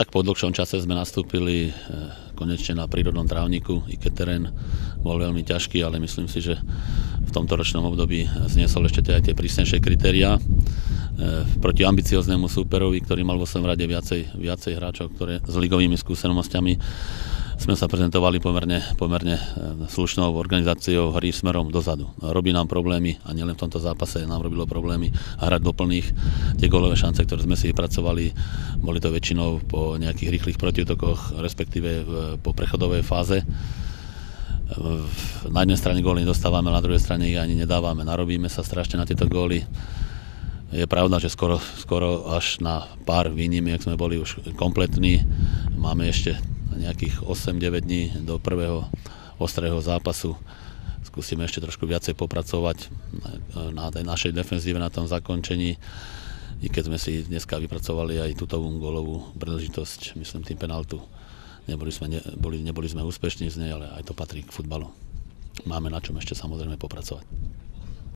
Tak po dlhšom čase sme nastúpili konečne na prírodnom trávniku, i keď terén bol veľmi ťažký, ale myslím si, že v tomto ročnom období zniesol ešte aj tie prísnejšie kritériá. Proti ambicioznému súperovi, ktorý mal vo svojom rade viacej hráčov, ktoré s ligovými skúsenosťami, sme sa prezentovali pomerne slušnou organizáciou hry smerom dozadu. Robí nám problémy, a nielen v tomto zápase nám robilo problémy hrať do plných. Tie gólové šance, ktoré sme si vypracovali, boli to väčšinou po nejakých rýchlych protiútokoch, respektíve po prechodovej fáze. Na jednej strane góly dostávame, na druhej strane ich ani nedávame. Narobíme sa strašne na tieto góly. Je pravda, že skoro až na pár výnimiek sme boli už kompletní. Máme ešte nejakých 8-9 dní do prvého ostrého zápasu. Skúsime ešte trošku viacej popracovať na tej našej defenzíve, na tom zakončení. I keď sme si dneska vypracovali aj túto gólovú príležitosť, myslím tým penaltu. Neboli sme úspešní z nej, ale aj to patrí k futbalu. Máme na čom ešte samozrejme popracovať.